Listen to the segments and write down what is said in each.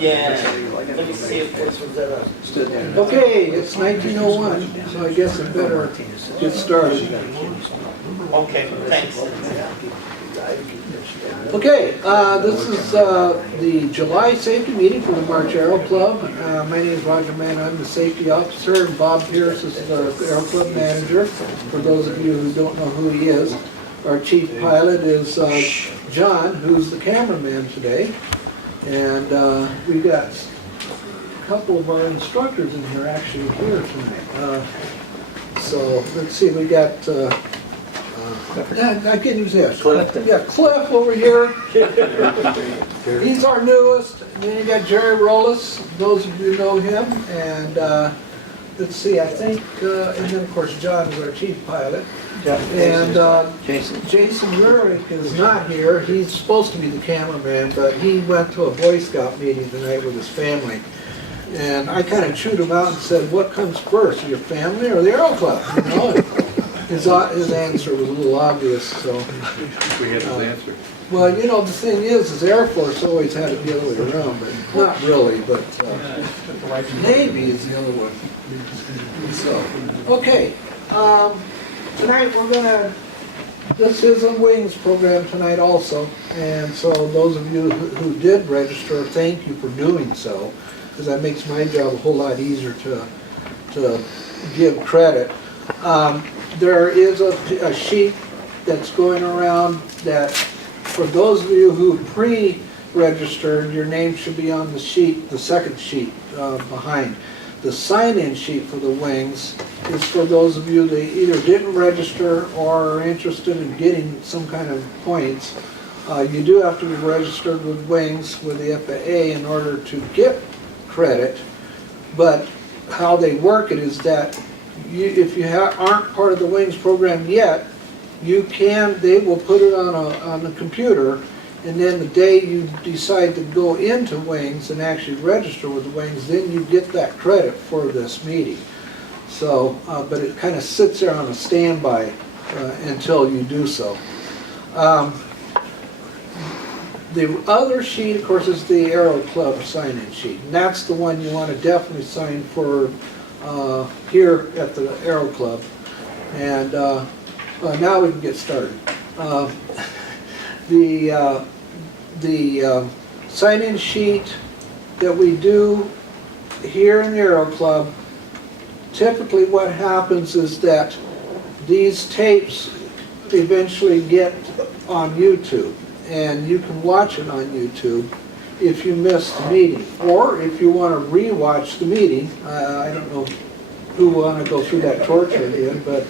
Yeah. Let me see if this was at a... Okay, it's 1901, so I guess I better get started. Okay, thanks. Okay, this is the July safety meeting for the March Aero Club. My name is Roger Mann, I'm the safety officer, and Bob Pierce is the Aero Club manager. For those of you who don't know who he is, our chief pilot is John, who's the cameraman today. And we've got a couple of our instructors in here actually here tonight. So let's see, we got, I can use this. Clifton. Yeah, Cliff over here. He's our newest. And then you got Jerry Rollis, those of you know him. And let's see, I think, and then of course John is our chief pilot. And Jason Rurick is not here. He's supposed to be the cameraman, but he went to a Boy Scout meeting tonight with his family. And I kind of chewed him out and said, what comes first, your family or the Aero Club? You know, and his answer was a little obvious. So We had his answer. well, you know, the thing is Air Force always had it the other way around, but not really, but Navy is the other one. So, okay. Tonight we're gonna, this is a wings program tonight also, and so those of you who did register, thank you for doing so, because that makes my job a whole lot easier to give credit. There is a sheet that's going around that, for those of you who pre-registered, your name should be on the sheet, the second sheet behind. The sign-in sheet for the wings is for those of you that either didn't register or are interested in getting some kind of points. You do have to be registered with wings with the FAA in order to get credit, but how they work it is that if you aren't part of the wings program yet, they will put it on the computer, and then the day you decide to go into wings and actually register with the wings, then you get that credit for this meeting. So, but it kind of sits there on a standby until you do so. The other sheet, of course, is the Aero Club sign-in sheet, and that's the one you want to definitely sign for here at the Aero Club. And now we can get started. The sign-in sheet that we do here in the Aero Club, typically what happens is that these tapes eventually get on YouTube, and you can watch it on YouTube if you missed the meeting, or if you want to re-watch the meeting. I don't know who want to go through that torture again, but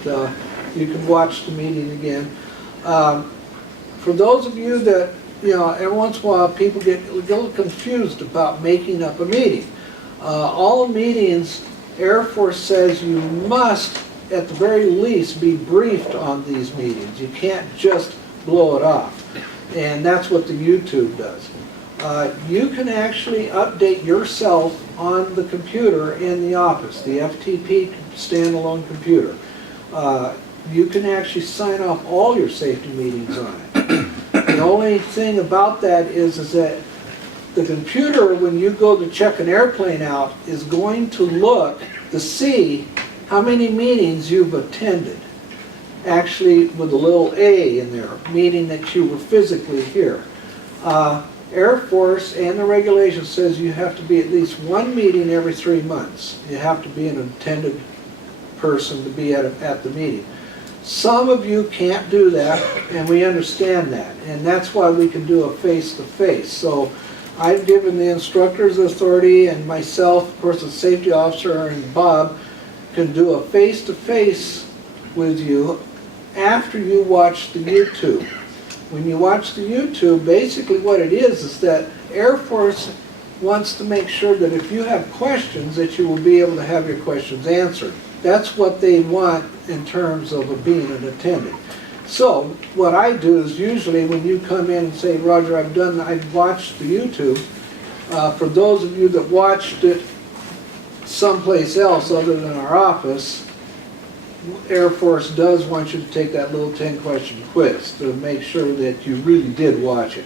you can watch the meeting again. For those of you that, you know, every once in a while people get a little confused about making up a meeting. All meetings, Air Force says you must, at the very least, be briefed on these meetings. You can't just blow it off. And that's what the YouTube does. You can actually update yourself on the computer in the office, the FTP standalone computer. You can actually sign off all your safety meetings on it. The only thing about that is that the computer, when you go to check an airplane out, is going to look to see how many meetings you've attended. Actually, with a little A in there, meaning that you were physically here. Air Force and the regulation says you have to be at least one meeting every 3 months. You have to be an attended person to be at the meeting. Some of you can't do that, and we understand that, and that's why we can do a face-to-face. So I've given the instructors authority, and myself, of course, the safety officer, and Bob can do a face-to-face with you after you watch the YouTube. When you watch the YouTube, basically what it is that Air Force wants to make sure that if you have questions, that you will be able to have your questions answered. That's what they want in terms of being an attendant. So what I do is usually when you come in and say, Roger, I've watched the YouTube. For those of you that watched it someplace else other than our office, Air Force does want you to take that little 10-question quiz to make sure that you really did watch it.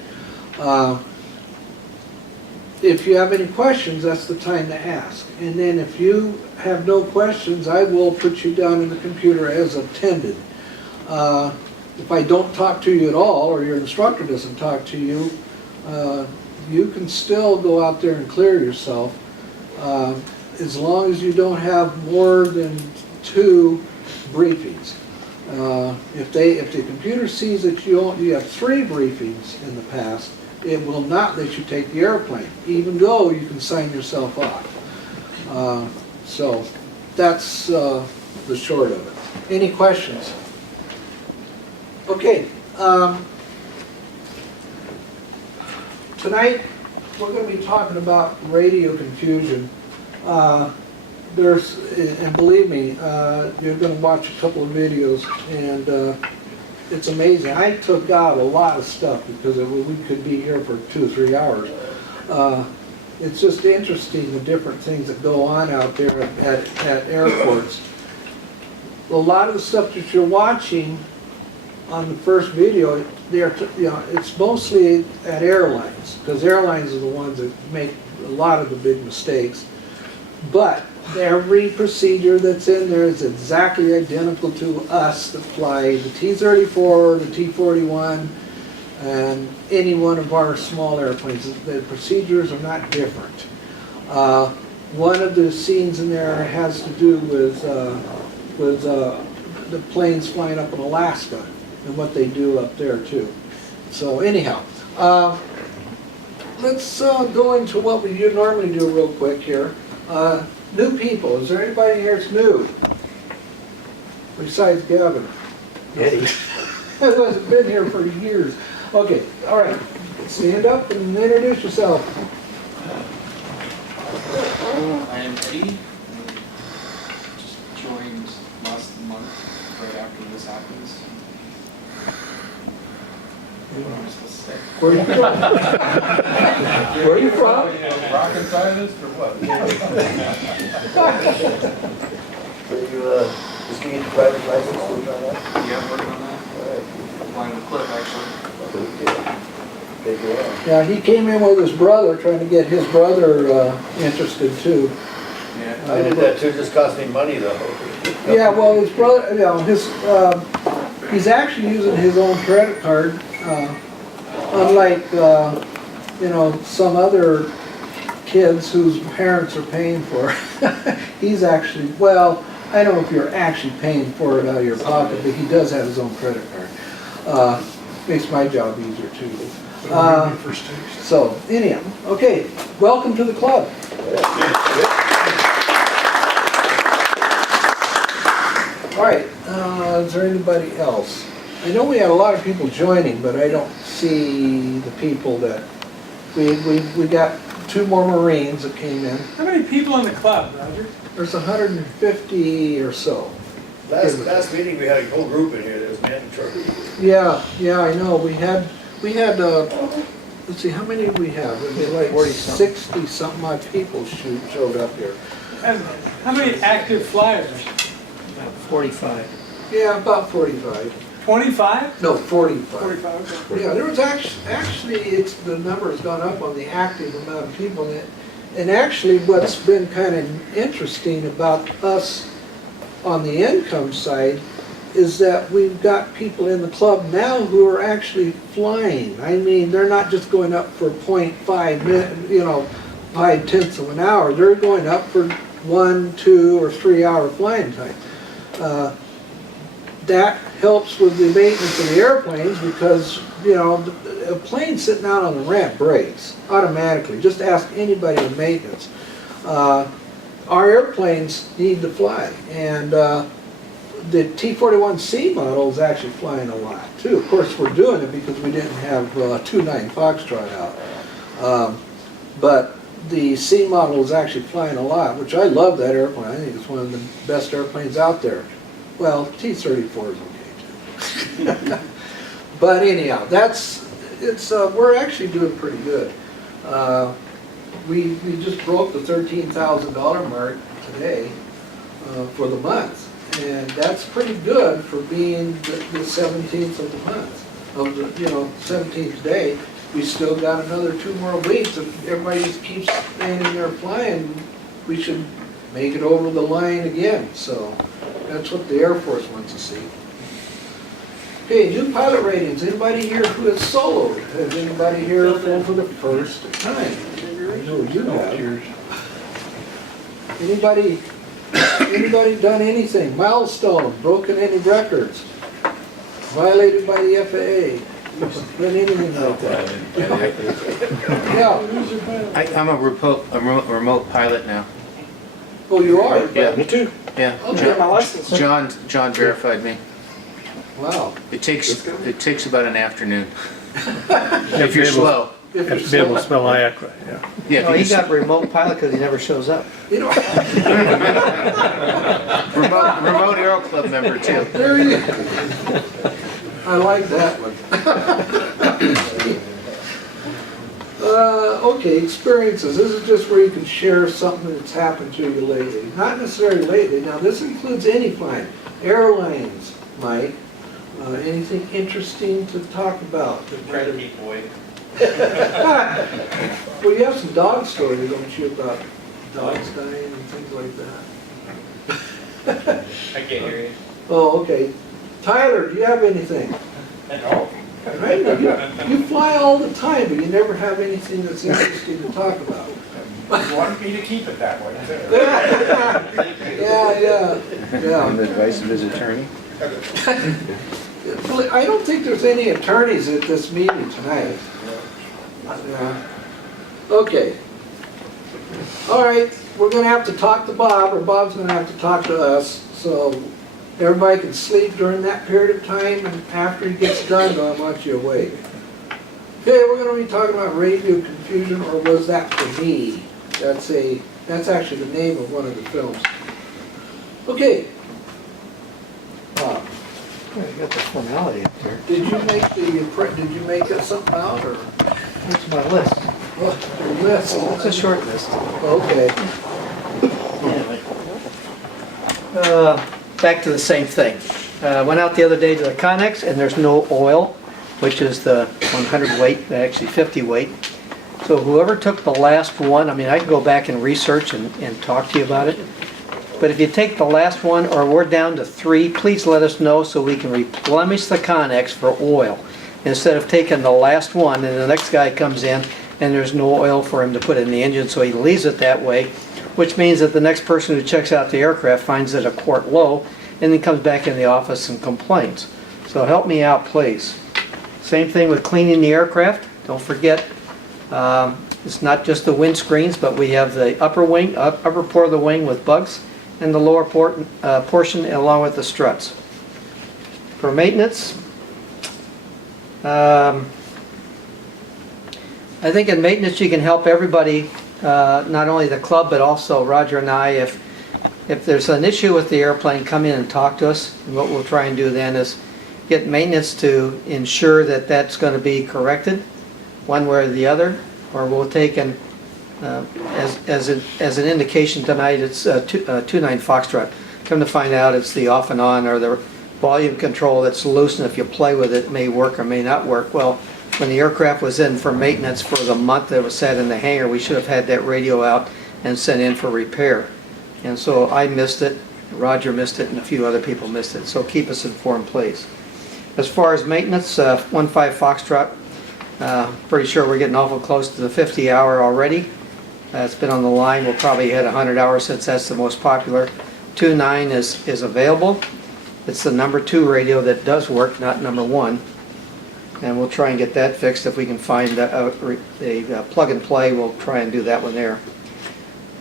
if you have any questions, that's the time to ask. And then if you have no questions, I will put you down in the computer as attended. If I don't talk to you at all, or your instructor doesn't talk to you, you can still go out there and clear yourself, as long as you don't have more than 2 briefings. If the computer sees that you have 3 briefings in the past, it will not let you take the airplane, even though you can sign yourself off. So that's the short of it. Any questions? Okay. Tonight we're going to be talking about radio confusion. And believe me, you're going to watch a couple of videos, and it's amazing. I took out a lot of stuff because we could be here for 2 or 3 hours. It's just interesting, the different things that go on out there at airports. A lot of the stuff that you're watching on the first video, it's mostly at airlines, because airlines are the ones that make a lot of the big mistakes. But every procedure that's in there is exactly identical to us that fly the T-34, the T-41, and any one of our small airplanes. The procedures are not different. One of the scenes in there has to do with the planes flying up in Alaska and what they do up there too. So anyhow, let's go into what we normally do real quick here. New people. Is there anybody here that's new? Besides Gavin? Eddie. Who hasn't been here for years. Okay, all right. Stand up and introduce yourself. I am Eddie. Just joined last month, right after this happens. What am I supposed to say? Where are you from? Where are you from? Rocket scientist or what? Are you just getting your private license working on that? Yeah, I'm working on that. Applying the clip, actually. Good deal. Yeah, he came in with his brother, trying to get his brother interested too. Yeah. I did that too, it just cost me money though. Yeah, well, his brother, he's actually using his own credit card, unlike, some other kids whose parents are paying for it. He's actually, well, I don't know if you're actually paying for it out of your pocket, but he does have his own credit card. Makes my job easier too. So, anyhow, okay, welcome to the club. All right, is there anybody else? I know we had a lot of people joining, but I don't see the people that, we got 2 more Marines that came in. How many people in the club, Roger? There's 150 or so. Last meeting, we had a whole group in here that was mandatory. Yeah, I know, we had, let's see, how many did we have? It was like 60 something odd people showed up here. And how many active flyers? 45. Yeah, about 45. 25? No, 45. 45, okay. Yeah, there was actually, the number has gone up on the active amount of people. And actually what's been kind of interesting about us on the income side is that we've got people in the club now who are actually flying. I mean, they're not just going up for 0.5 minute, 5/10 of an hour. They're going up for 1, 2, or 3 hour flying time. That helps with the maintenance of the airplanes because, a plane sitting out on the ramp breaks automatically. Just ask anybody in maintenance. Our airplanes need to fly, and the T-41C model is actually flying a lot too. Of course, we're doing it because we didn't have 29 Foxtrot out. But the C model is actually flying a lot, which I love that airplane. I think it's one of the best airplanes out there. Well, T-34 is okay too. But anyhow, we're actually doing pretty good. We just broke the $13,000 mark today for the month, and that's pretty good for being the 17th of the month, of the 17th day. we still got another 2 more weeks. If everybody just keeps staying in there flying, we should make it over the line again. So that's what the Air Force wants to see. Okay, new pilot ratings. Anybody here who has soloed? Has anybody here flown for the first time? I know you have. Anybody done anything? Milestone, broken any records? Violated by the FAA? Done anything like that? Yeah. I'm a remote pilot now. Oh, you are? Yeah. Me too. Yeah. Okay. My license. John verified me. Wow. It takes about an afternoon. If you're slow. If Have to be able to smell aircraft, yeah. Yeah. No, if he you got remote pilot because he never shows up. You know, remote Aero Club member too. there you go. I like that one. Okay, experiences. This is just where you can share something that's happened to you lately. Not necessarily lately. Now, this includes any flying. Airlines, Mike. Anything interesting to talk about? Predatee boy. Well, you have some dog stories, don't you, about dogs dying and things like that? I can't hear you. Oh, okay. Tyler, do you have anything? No. Right? You fly all the time, but you never have anything that's interesting to talk about. You wanted me to keep it that way, too. Yeah. On the advice of his attorney. I don't think there's any attorneys at this meeting tonight. Yeah. Okay. All right, we're gonna have to talk to Bob, or Bob's gonna have to talk to us, so everybody can sleep during that period of time, and after he gets done, I want you awake. Okay, we're gonna be talking about radio confusion, or was that for me? That's actually the name of one of the films. Okay. Bob, You got the formality up there. did you make that something out, or? That's my list. Oh, your list. It's a short list. Okay. Anyway. Back to the same thing. Went out the other day to the Connex and there's no oil, which is the 100 weight, actually 50 weight. So whoever took the last one, I mean, I can go back and research and talk to you about it. But if you take the last one, or we're down to 3, please let us know so we can replenish the Connex for oil. Instead of taking the last one and the next guy comes in and there's no oil for him to put in the engine, so he leaves it that way, which means that the next person who checks out the aircraft finds it a quart low and then comes back in the office and complains. So help me out, please. Same thing with cleaning the aircraft. Don't forget, it's not just the windscreens, but we have the upper wing, upper part of the wing with bugs, and the lower portion along with the struts. For maintenance, I think in maintenance you can help everybody, not only the club but also Roger and I. If there's an issue with the airplane, come in and talk to us. And what we'll try and do then is get maintenance to ensure that that's going to be corrected one way or the other, or we'll take and as an indication tonight, it's 29 Foxtrot. Come to find out it's the off and on or the volume control that's loose, and if you play with it, it may work or may not work. Well, when the aircraft was in for maintenance for the month that it was sat in the hangar, we should have had that radio out and sent in for repair. And so I missed it, Roger missed it, and a few other people missed it. So keep us informed, please. As far as maintenance, 15 Foxtrot, pretty sure we're getting awful close to the 50 hour already. It's been on the line. We'll probably hit 100 hours since that's the most popular. 29 is available. It's the number 2 radio that does work, not number 1. And we'll try and get that fixed. If we can find a plug and play, we'll try and do that one there.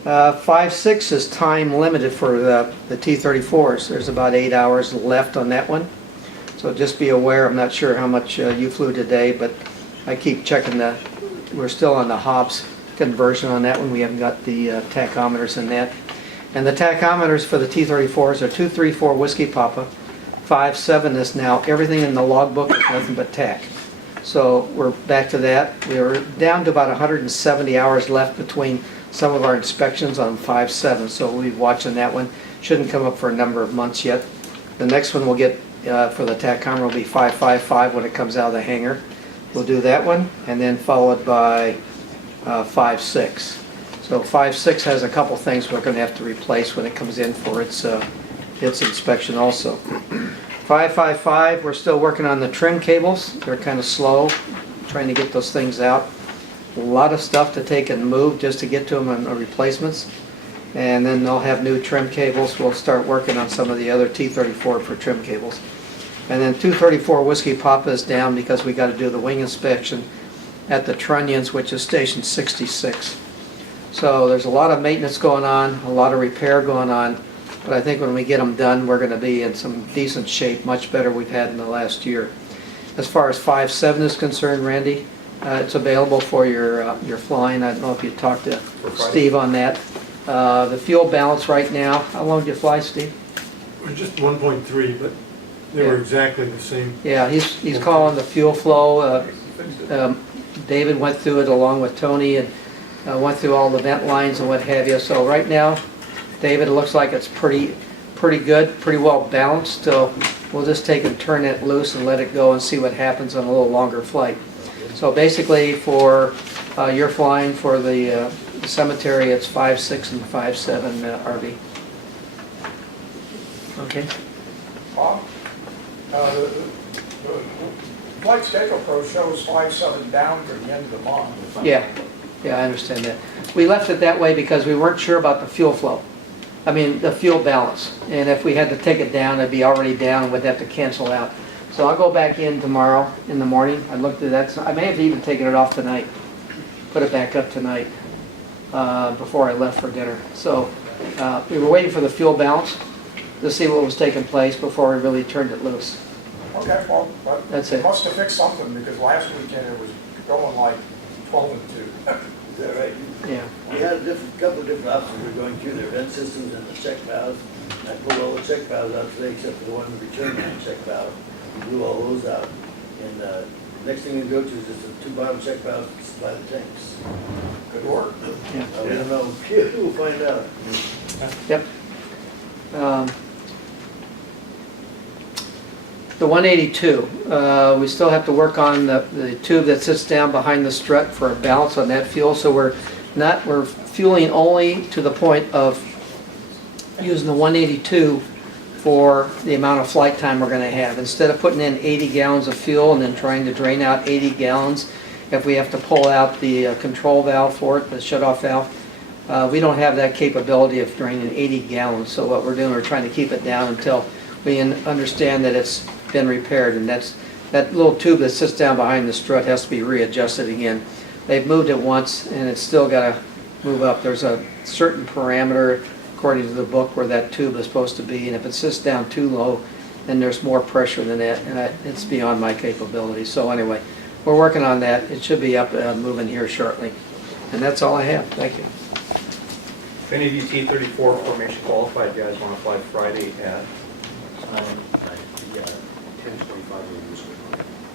5.6 is time limited for the T-34s. There's about 8 hours left on that one. So just be aware. I'm not sure how much you flew today, but I keep checking we're still on the hops conversion on that one. We haven't got the tachometers in that. And the tachometers for the T-34s are 234 Whiskey Papa. 5.7 is now everything in the logbook is nothing but tack. So we're back to that. We are down to about 170 hours left between some of our inspections on 5.7. So we'll be watching that one. Shouldn't come up for a number of months yet. The next one we'll get for the tachometer will be 5.55 when it comes out of the hangar. We'll do that one, and then followed by 5-6. So 5-6 has a couple things we're going to have to replace when it comes in for its inspection also. 5-5-5, we're still working on the trim cables. They're kind of slow, trying to get those things out. A lot of stuff to take and move just to get to them on replacements. And then they'll have new trim cables. We'll start working on some of the other T34 for trim cables. And then 234 Whiskey Papa is down because we got to do the wing inspection at the trunnions, which is station 66. So there's a lot of maintenance going on, a lot of repair going on, but I think when we get them done, we're going to be in some decent shape, much better we've had in the last year. As far as 5-7 is concerned, Randy, it's available for your flying. I don't know if you talked to Steve on that. The fuel balance right now, how long did you fly, Steve? It was just 1.3, but they were exactly the same. Yeah, he's calling the fuel flow. David went through it along with Tony and went through all the vent lines and what have you. So right now, David, it looks like it's pretty good, pretty well balanced. So we'll just take and turn it loose and let it go and see what happens on a little longer flight. So basically for your flying for the cemetery, it's 5-6 and 5-7 RV. Okay. Bob, the flight schedule pro shows 5-7 down to the end of the month. Yeah, I understand that. We left it that way because we weren't sure about the fuel flow. I mean, the fuel balance. And if we had to take it down, it'd be already down and we'd have to cancel out. So I'll go back in tomorrow in the morning. I looked at that. I may have even taken it off tonight. Put it back up tonight before I left for dinner. So we were waiting for the fuel balance to see what was taking place before we really turned it loose. Okay, well, but That's it it. must have fixed something because last weekend it was going like 12 and 2. Is that right? Yeah. We had a couple of different options we were going through, their vent systems and the check valves. I pulled all the check valves out today except for the one return line check valve. We blew all those out. And next thing we go to is just the 2 bottom check valves to supply the tanks. Good work. We don't know, we'll find out. Yep. The 182, we still have to work on the tube that sits down behind the strut for a balance on that fuel. So we're fueling only to the point of using the 182 for the amount of flight time we're going to have. Instead of putting in 80 gallons of fuel and then trying to drain out 80 gallons, if we have to pull out the control valve for it, the shutoff valve, we don't have that capability of draining 80 gallons. So what we're doing, we're trying to keep it down until we understand that it's been repaired, and that little tube that sits down behind the strut has to be readjusted again. They've moved it once and it's still got to move up. There's a certain parameter according to the book where that tube is supposed to be, and if it sits down too low then there's more pressure than that, and it's beyond my capability. So anyway, we're working on that. It should be up moving here shortly, and that's all I have. Thank you. If any of you T-34 formation qualified guys want to fly Friday at 10:25.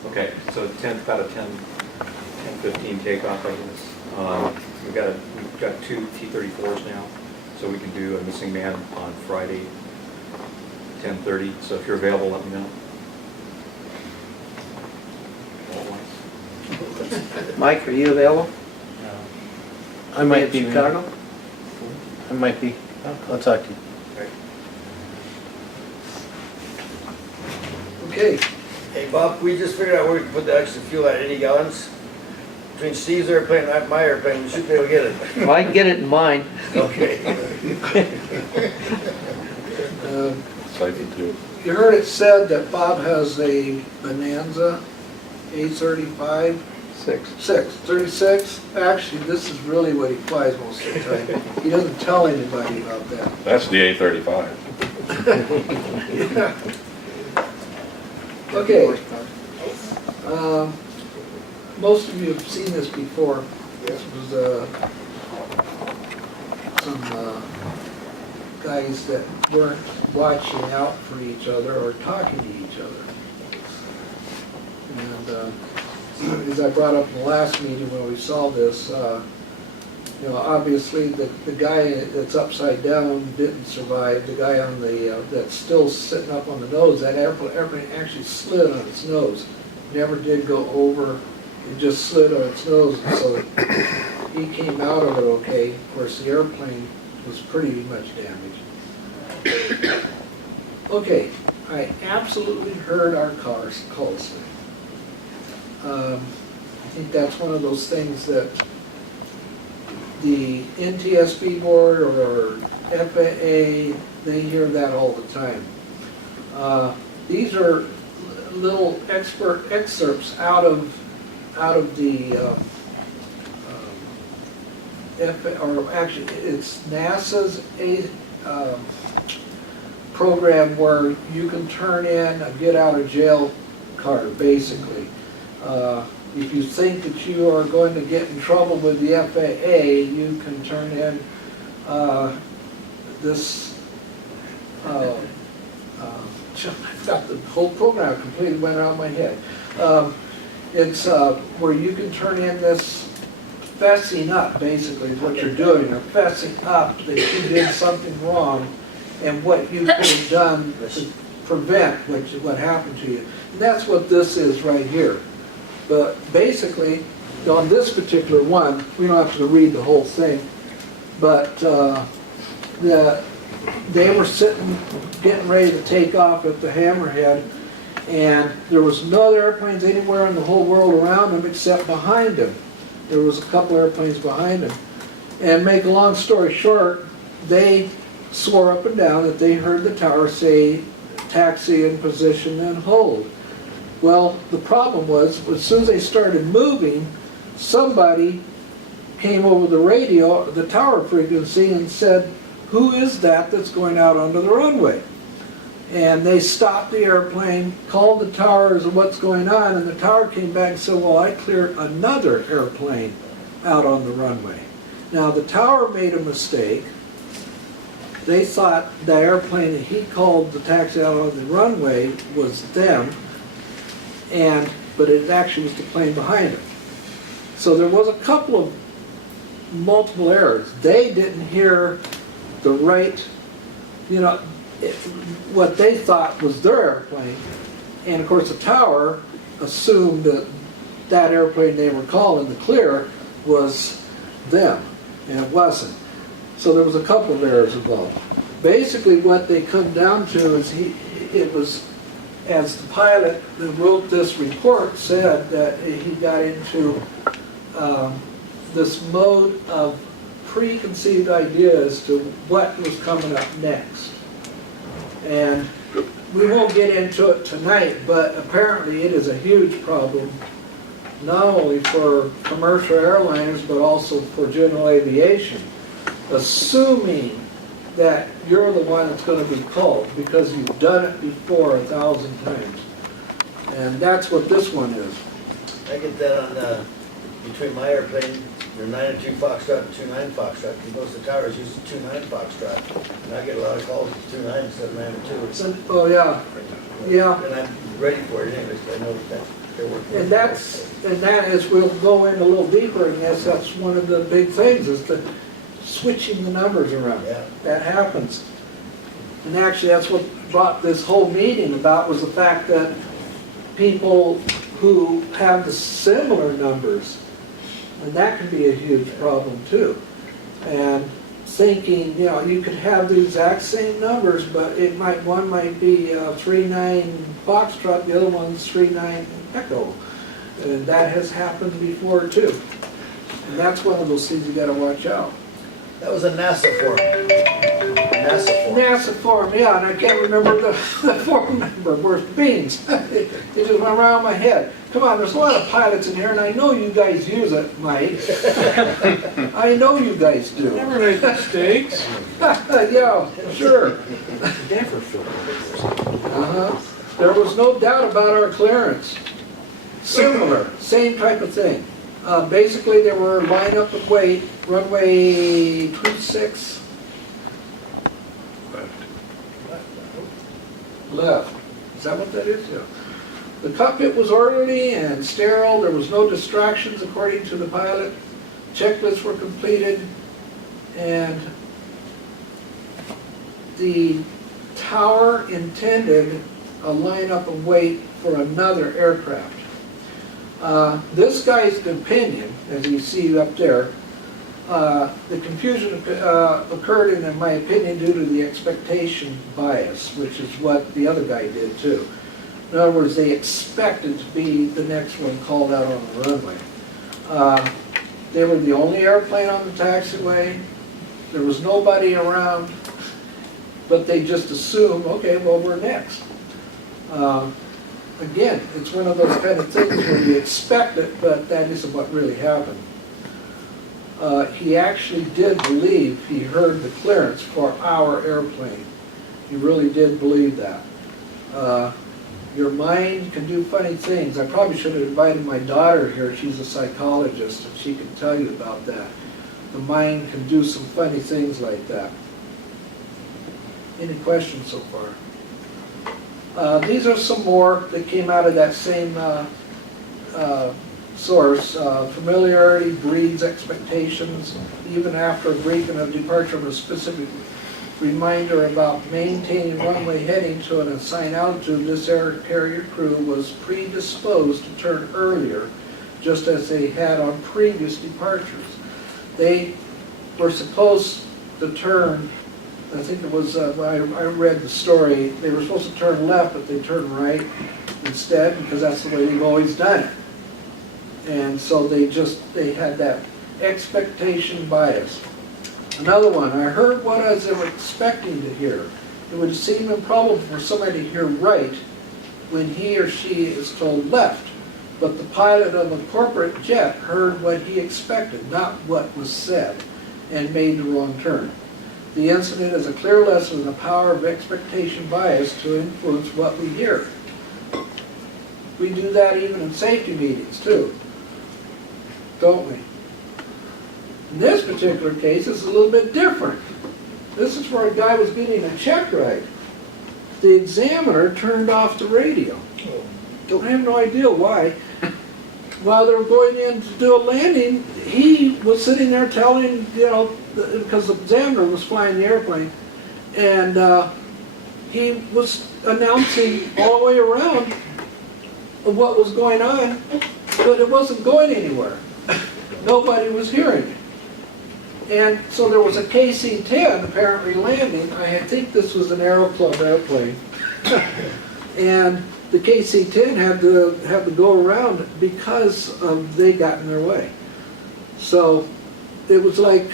Okay, so 10, about a 10:15 takeoff, I guess. We've got 2 T-34s now, so we can do a missing man on Friday, 10:30. So if you're available, let me know. Mike, are you available? I might be. Chicago? I might be. I'll talk to you. Okay. Hey, Bob, we just figured out where we can put the extra fuel at 80 gallons. Between Steve's airplane and my airplane, we should be able to get it. Well, I can get it in mine. Okay. You heard it said that Bob has a Bonanza A35 36. Actually, this is really what he flies most of the time. He doesn't tell anybody about that. That's the A35. Yeah. Okay. Most of you have seen this before. This was some guys that weren't watching out for each other or talking to each other. And as I brought up in the last meeting when we saw this, you know, obviously the guy that's upside down didn't survive. The guy on the that's still sitting up on the nose, that airplane actually slid on its nose. Never did go over it just slid on its nose, and so he came out of it okay. Of course, the airplane was pretty much damaged. Okay, I absolutely heard our calls today. I think that's one of those things that the NTSB board or FAA, they hear that all the time. These are little excerpts out of the or actually it's NASA's program where you can turn in a get out of jail card, basically. If you think that you are going to get in trouble with the FAA, you can turn in this, I've got the whole program completely went out of my head. It's where you can turn in this fessing up, basically, is what you're doing. You're fessing up that you did something wrong and what you could have done to prevent what happened to you. And that's what this is right here. But basically, on this particular one, we don't have to read the whole thing, but they were sitting, getting ready to take off at the Hammerhead, and there was no airplanes anywhere in the whole world around them except behind them. There was a couple airplanes behind them. And make a long story short, they swore up and down that they heard the tower say, taxi in position and hold. Well, the problem was, as soon as they started moving, somebody came over the radio, the tower frequency, and said, who is that that's going out onto the runway? And they stopped the airplane, called the towers of what's going on, and the tower came back and said, well, I cleared another airplane out on the runway. Now, the tower made a mistake. They thought the airplane that he called the taxi out on the runway was them, but it actually was the plane behind him. So there was a couple of multiple errors. They didn't hear the right, what they thought was their airplane. And of course the tower assumed that that airplane they were calling the clear was them, and it wasn't. So there was a couple of errors involved. Basically what they come down to is it was, as the pilot that wrote this report said, that he got into this mode of preconceived ideas to what was coming up next. And we won't get into it tonight, but apparently it is a huge problem, not only for commercial airliners, but also for general aviation. Assuming that you're the one that's going to be called because you've done it before 1,000 times. And that's what this one is. I get that on, between my airplane, the 902 Foxtrot and 29 Foxtrot, because most of the towers use the 29 Foxtrot. And I get a lot of calls with 29 instead of 902. Oh, yeah. Yeah. And I'm ready for it anyways, but I know that they're working. And that is, we'll go in a little deeper in this, that's one of the big things, is the switching the numbers around. Yeah. That happens. And actually, that's what brought this whole meeting about, was the fact that people who have the similar numbers, and that can be a huge problem too. And thinking, you could have the exact same numbers, but one might be 39 Foxtrot, the other one's 39 Echo. And that has happened before too. And that's one of those things you gotta watch out. That was a NASA form. NASA form, yeah, and I can't remember the form number, where's beans? It just went around my head. Come on, there's a lot of pilots in here, and I know you guys use it, Mike. I know you guys do. Never make mistakes. Yeah, sure. Never feel. There was no doubt about our clearance. Similar, same type of thing. Basically, they were line up and wait, runway 26. Left. Is that what that is? Yeah. The cockpit was orderly and sterile. There was no distractions according to the pilot. Checklists were completed, and the tower intended a line up and wait for another aircraft. This guy's opinion, as you see up there, the confusion occurred, in my opinion, due to the expectation bias, which is what the other guy did too. In other words, they expected to be the next one called out on the runway. They were the only airplane on the taxiway. There was nobody around, but they just assumed, okay, well, we're next. Again, it's one of those kind of things where you expect it, but that isn't what really happened. He actually did believe he heard the clearance for our airplane. He really did believe that. Your mind can do funny things. I probably should have invited my daughter here. She's a psychologist, and she can tell you about that. The mind can do some funny things like that. Any questions so far? These are some more that came out of that same source. Familiarity breeds expectations. Even after a briefing of departure of a specific reminder about maintaining runway heading to an assigned altitude, this air carrier crew was predisposed to turn earlier, just as they had on previous departures. They were supposed to turn, I think it was, I read the story, they were supposed to turn left, but they turned right instead, because that's the way they've always done it. And so they had that expectation bias. Another one, I heard what I was expecting to hear. It would seem improbable for somebody to hear right when he or she is told left. But the pilot of a corporate jet heard what he expected, not what was said, and made the wrong turn. The incident is a clear lesson in the power of expectation bias to influence what we hear. We do that even in safety meetings too, don't we? In this particular case, it's a little bit different. This is where a guy was getting a check ride. The examiner turned off the radio. I have no idea why. While they were going in to do a landing, he was sitting there telling, because the examiner was flying the airplane, and he was announcing all the way around of what was going on, but it wasn't going anywhere. Nobody was hearing it. And so there was a KC-10 apparently landing. I think this was an Aero Club airplane. And the KC-10 had to go around because they got in their way. So it was like,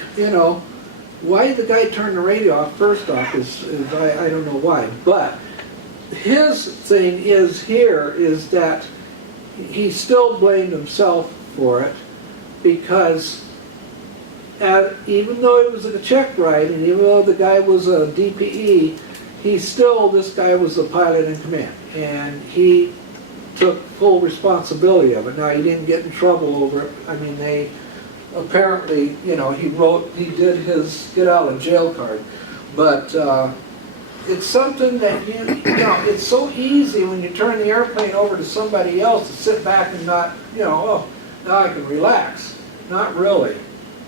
why did the guy turn the radio off first off is I don't know why. But his thing is that he still blamed himself for it, because even though it was a check ride, and even though the guy was a DPE, this guy was the pilot in command, and he took full responsibility of it. Now, he didn't get in trouble over it. I mean, they apparently, he did his get out of jail card, but it's something that it's so easy when you turn the airplane over to somebody else to sit back and not, oh, now I can relax. Not really.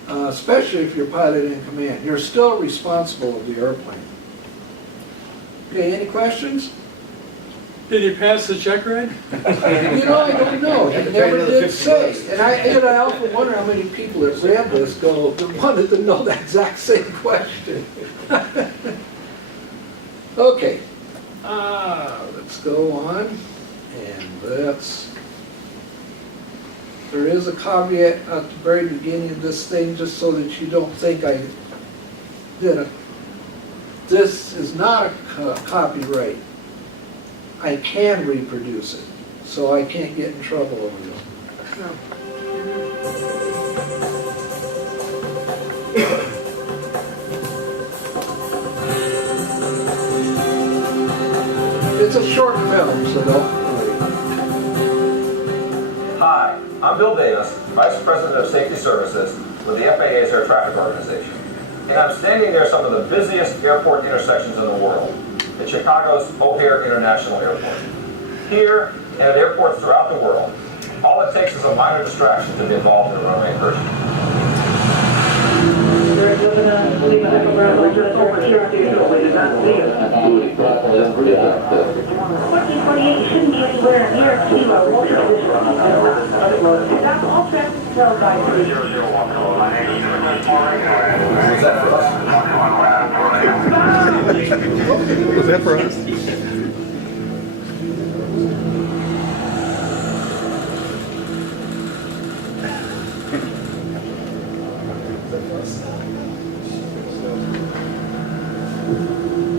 Especially if you're pilot in command. You're still responsible of the airplane. Okay, any questions? Did he pass the check ride? I don't know. He never did say. And I often wonder how many people that read this wanted to know that exact same question. Okay. Let's go on. And there is a caveat at the very beginning of this thing, just so that you don't think I did it. This is not a copyright. I can reproduce it, so I can't get in trouble over it. It's a short film, so don't worry. Hi, I'm Bill Davis, Vice President of Safety Services with the FAA's Air Traffic Organization. And I'm standing near some of the busiest airport intersections in the world, at Chicago's O'Hare International Airport. Here, and at airports throughout the world, all it takes is a minor distraction to be involved in a runway incursion. 1448, you shouldn't be anywhere near Kilo. Water position. Stop all traffic control by 3. Was that for us?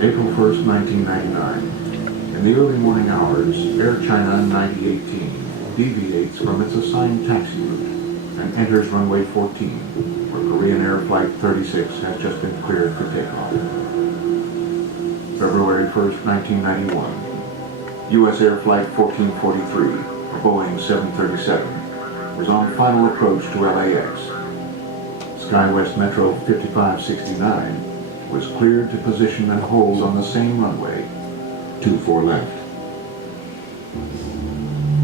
April 1st, 1999. In the early morning hours, Air China 9018 deviates from its assigned taxi route and enters runway 14, where Korean Air Flight 36 has just been cleared for takeoff. February 1st, 1991. U.S. Air Flight 1443, a Boeing 737, was on final approach to LAX. SkyWest Metro 5569 was cleared to position and hold on the same runway, 24 left.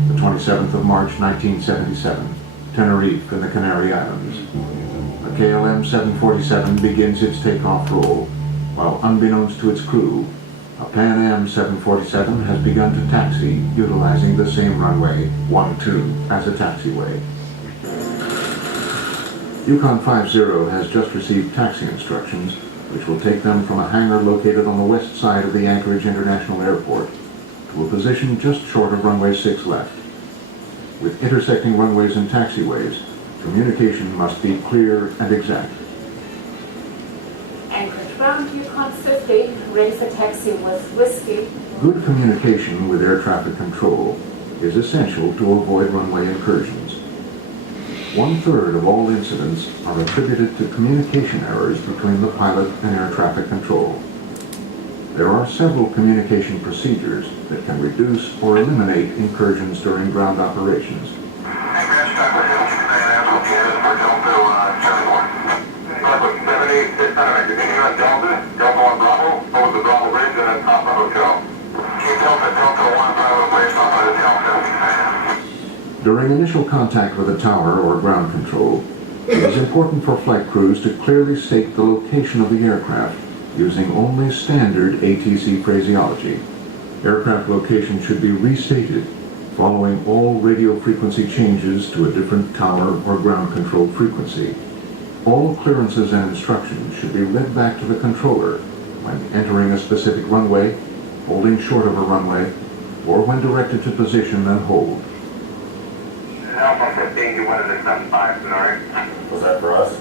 The 27th of March 1977, Tenerife in the Canary Islands. A KLM 747 begins its takeoff roll, while unbeknownst to its crew, a Pan Am 747 has begun to taxi utilizing the same runway, 12, as a taxiway. Yukon 50 has just received taxi instructions which will take them from a hangar located on the west side of the Anchorage International Airport to a position just short of runway 6 left. With intersecting runways and taxiways, communication must be clear and exact. Anchorage ground, Yukon 50, ready for taxi with Whiskey. Good communication with air traffic control is essential to avoid runway incursions. 1/3 of all incidents are attributed to communication errors between the pilot and air traffic control. There are several communication procedures that can reduce or eliminate incursions during ground operations. During initial contact with a tower or ground control, it is important for flight crews to clearly state the location of the aircraft using only standard ATC phraseology. Aircraft location should be restated following all radio frequency changes to a different tower or ground control frequency. All clearances and instructions should be read back to the controller when entering a specific runway, holding short of a runway, or when directed to position and hold. Alpha 15, you wanted to 75 tonight. Was that for us?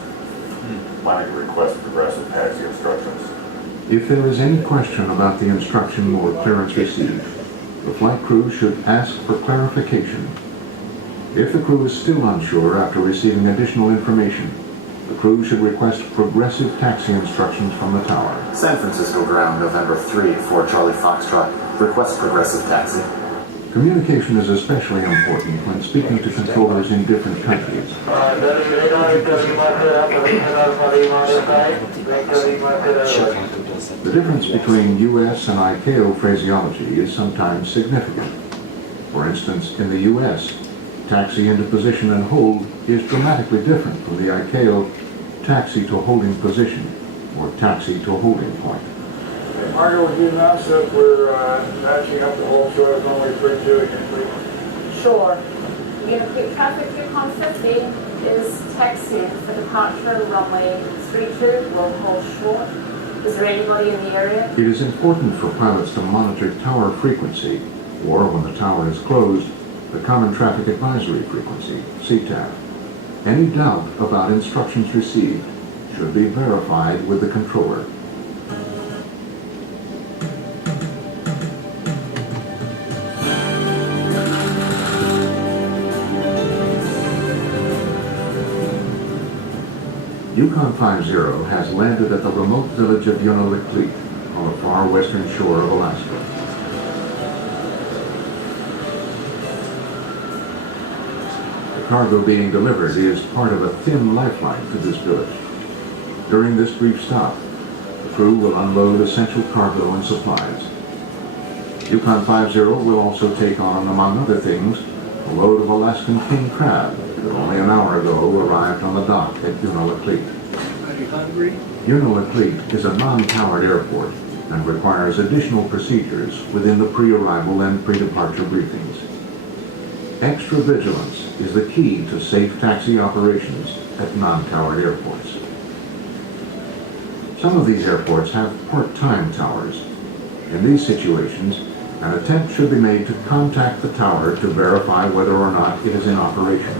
Planning to request progressive taxi instructions. If there is any question about the instruction or clearance received, the flight crew should ask for clarification. If the crew is still unsure after receiving additional information, the crew should request progressive taxi instructions from the tower. San Francisco ground, November 3, 4 Charlie Foxtrot. Request progressive taxi. Communication is especially important when speaking to controllers in different countries. The difference between U.S. and ICAO phraseology is sometimes significant. For instance, in the U.S., taxi into position and hold is dramatically different from the ICAO taxi to holding position or taxi to holding point. Margo, would you announce that we're matching up the whole short of runway 32 again, please? Sure. We're going to keep traffic Yukon 50 is taxiing for departure runway 32. We'll hold short. Is there anybody in the area? It is important for pilots to monitor tower frequency, or when the tower is closed, the Common Traffic Advisory Frequency, CTAF. Any doubt about instructions received should be verified with the controller. Yukon 50 has landed at the remote village of Unalakleet on the far western shore of Alaska. The cargo being delivered is part of a thin lifeline to this village. During this brief stop, the crew will unload essential cargo and supplies. Yukon 50 will also take on, among other things, a load of Alaskan king crab that only an hour ago arrived on the dock at Unalakleet. be hungry. Unalakleet is a non-towered airport and requires additional procedures within the pre-arrival and pre-departure briefings. Extra vigilance is the key to safe taxi operations at non-towered airports. Some of these airports have part-time towers. In these situations, an attempt should be made to contact the tower to verify whether or not it is in operation.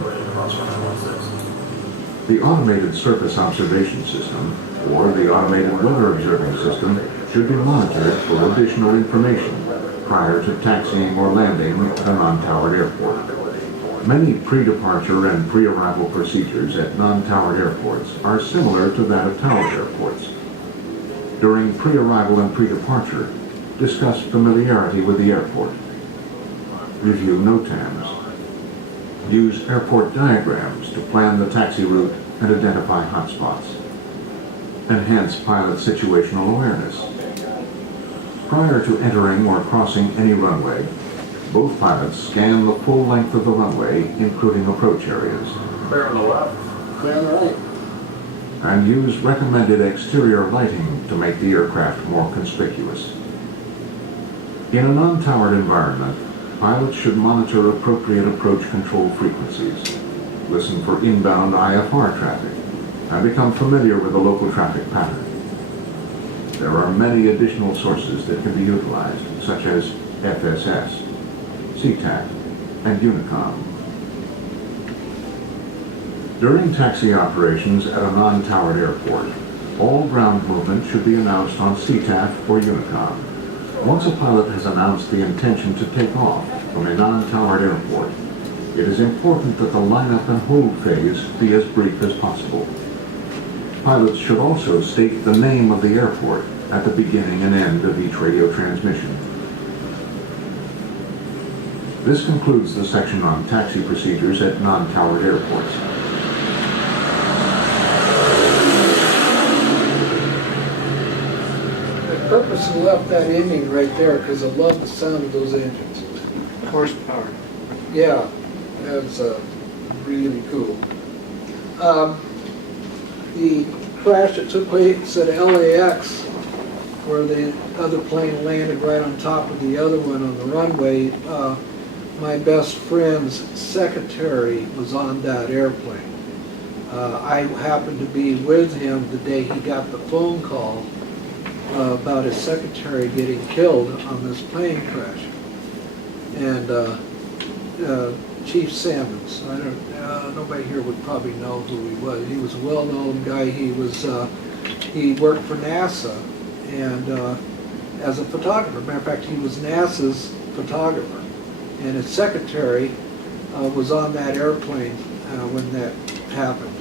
The automated surface observation system or the automated weather observing system should be monitored for additional information prior to taxiing or landing at a non-towered airport. Many pre-departure and pre-arrival procedures at non-towered airports are similar to that of towered airports. During pre-arrival and pre-departure, discuss familiarity with the airport. Review NOTAMs. Use airport diagrams to plan the taxi route and identify hotspots. Enhance pilot situational awareness. Prior to entering or crossing any runway, both pilots scan the full length of the runway, including approach areas. Clear on the left. Clear on the right. And use recommended exterior lighting to make the aircraft more conspicuous. In a non-towered environment, pilots should monitor appropriate approach control frequencies, listen for inbound IFR traffic, and become familiar with the local traffic pattern. There are many additional sources that can be utilized, such as FSS, CTAC, and Unicom. During taxi operations at a non-towered airport, all ground movement should be announced on CTAC or Unicom. Once a pilot has announced the intention to take off from a non-towered airport, it is important that the lineup and hold phase be as brief as possible. Pilots should also state the name of the airport at the beginning and end of each radio transmission. This concludes the section on taxi procedures at non-towered airports. I purposely left that ending right there because I love the sound of those engines. Horsepower. Yeah, that's really cool. The crash that took place at LAX, where the other plane landed right on top of the other one on the runway, my best friend's secretary was on that airplane. I happened to be with him the day he got the phone call about his secretary getting killed on this plane crash. And Chief Sammons, I don't, nobody here would probably know who he was. He was a well-known guy. He worked for NASA and as a photographer. Matter of fact, he was NASA's photographer. And his secretary was on that airplane when that happened.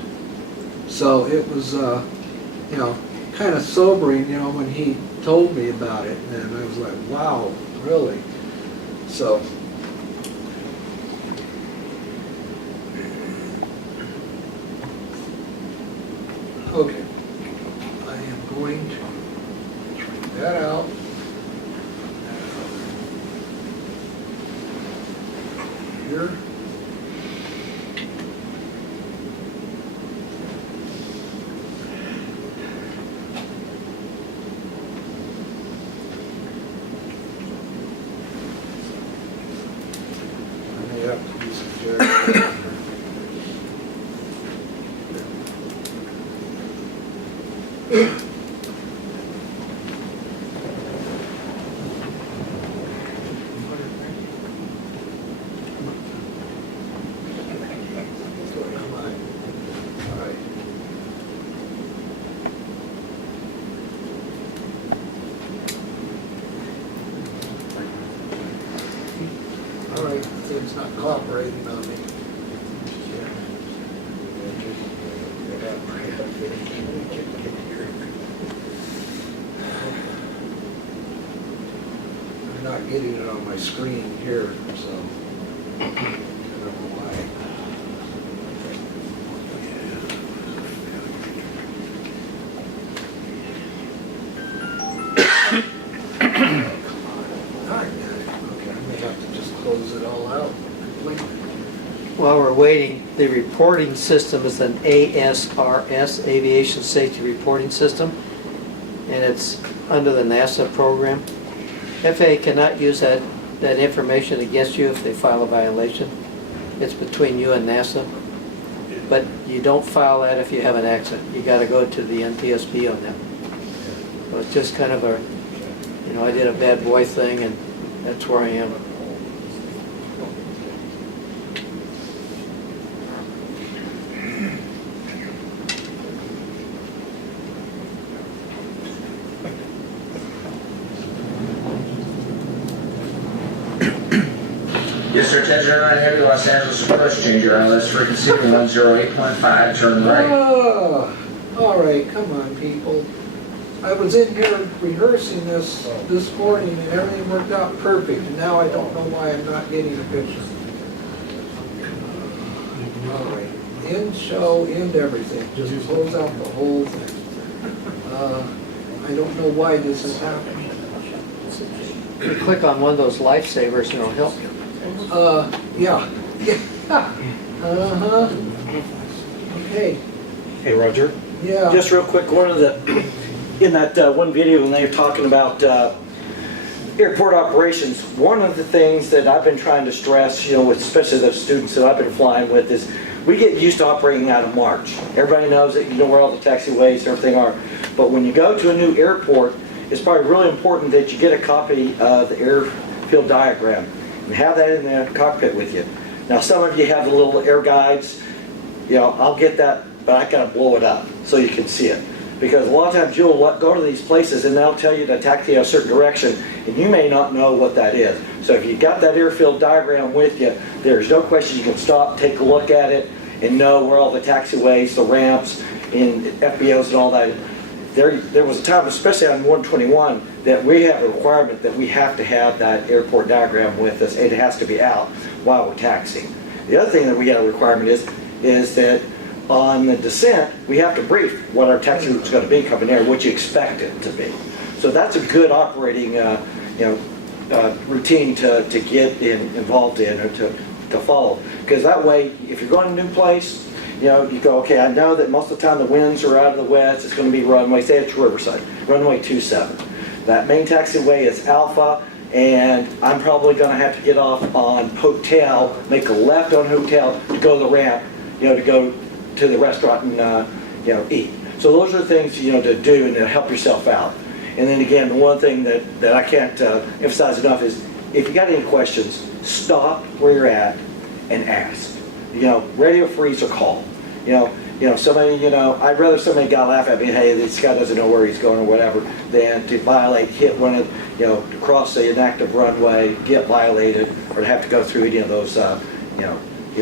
So it was, you know, kind of sobering, you know, when he told me about it. And I was like, wow, really? So. Okay, I am going to trim that out. Here. I may have to use some jack. All right, it's not cooperating on me. I'm not getting it on my screen here, so I don't know why. Okay, I may have to just close it all out completely. While we're waiting, The reporting system is an ASRS, Aviation Safety Reporting System, and it's under the NASA program. FAA cannot use that information against you if they file a violation. It's between you and NASA. But you don't file that if you have an accident. You got to go to the NTSB on that. So it's just kind of a, you know, I did a bad boy thing, and that's where I am. Yes, sir, 1009 Heavy, Los Angeles Express, change your ILS frequency to 108.5, turn right. Oh, all right, come on, people. I was in here rehearsing this morning, and everything worked out perfect, and now I don't know why I'm not getting a picture. All right, end show, end everything, just close out the whole thing. I don't know why this is happening. You click on one of those lifesavers and it'll help you. Yeah. Uh-huh. Okay, Hey, Roger. yeah. Just real quick, in that one video when they were talking about airport operations, one of the things that I've been trying to stress, you know, with especially the students that I've been flying with, is we get used to operating out of March. Everybody knows that you know where all the taxiways and everything are. But when you go to a new airport, it's probably really important that you get a copy of the airfield diagram and have that in the cockpit with you. Now, some of you have the little air guides. You know, I'll get that, but I gotta blow it up so you can see it. Because a lot of times you'll go to these places and they'll tell you to taxi a certain direction, and you may not know what that is. So if you've got that airfield diagram with you, there's no question you can stop, take a look at it, and know where all the taxiways, the ramps, and FBOs and all that. There was a time, especially on 121, that we have a requirement that we have to have that airport diagram with us. It has to be out while we're taxiing. The other thing that we have a requirement is that on the descent, we have to brief what our taxi route is going to be coming in, what you expect it to be. So that's a good operating routine to get involved in or to follow. Because that way, if you're going to a new place, you know, you go, okay, I know that most of the time the winds are out of the west, it's going to be runway, say it's Riverside, runway 27. That main taxiway is Alpha, and I'm probably going to have to get off on Hotel, make a left on Hotel to go to the ramp, you know, to go to the restaurant and, you know, eat. So those are things, you know, to do and to help yourself out. And then again, the one thing that I can't emphasize enough is, if you got any questions, stop where you're at and ask. You know, radio freeze or call. You know, somebody, you know, I'd rather somebody got laugh at me, hey, this guy doesn't know where he's going or whatever, than to violate, hit one of, you know, to cross the inactive runway, get violated, or to have to go through any of those, you know,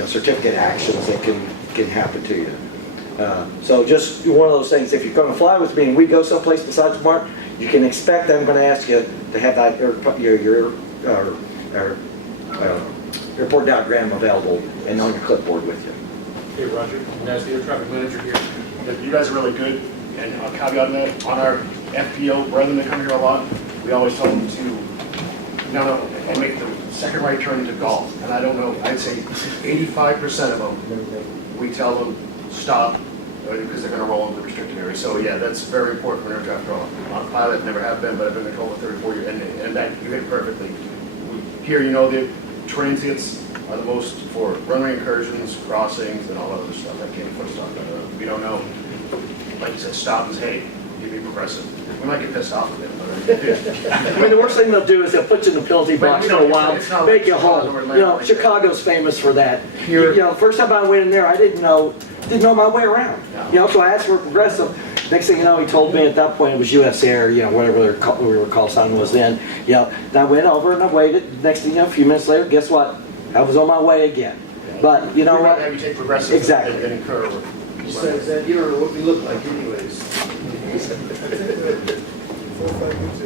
certificate actions that can happen to you. So just one of those things, if you're going to fly with me and we go someplace besides Mark, you can expect that I'm going to ask you to have that your airport diagram available and on your clipboard with you. Hey, Roger, as the air traffic manager here, you guys are really good, and I'll caveat that, on our FPO, brethren that come here a lot, we always tell them to and make the second right turn into golf. And I don't know, I'd say 85% of them, we tell them stop, because they're going to roll into the restricted area. So yeah, that's very important for an air traffic control. I'm a pilot, never have been, but I've been in control for 34 years, and that you hit it perfectly. Here, you know, the transients are the most for runway incursions, crossings, and all that other stuff. That came first off. We don't know. Like you said, stop and say, hey, you be progressive. We might get pissed off with it. I mean, the worst thing they'll do is they'll put you in the penalty box for a while, make you haul. You know, Chicago's famous for that. You know, first time I went in there, I didn't know my way around. You know, so I asked for a progressive. Next thing you know, he told me at that point it was U.S. Air, you know, whatever their call sign was then. You know, and I went over and I waited. Next thing you know, a few minutes later, guess what? I was on my way again. But you know what? Have you take progressive exactly. and incur. You said that you don't know what we look like anyways. 4 or 5 minutes to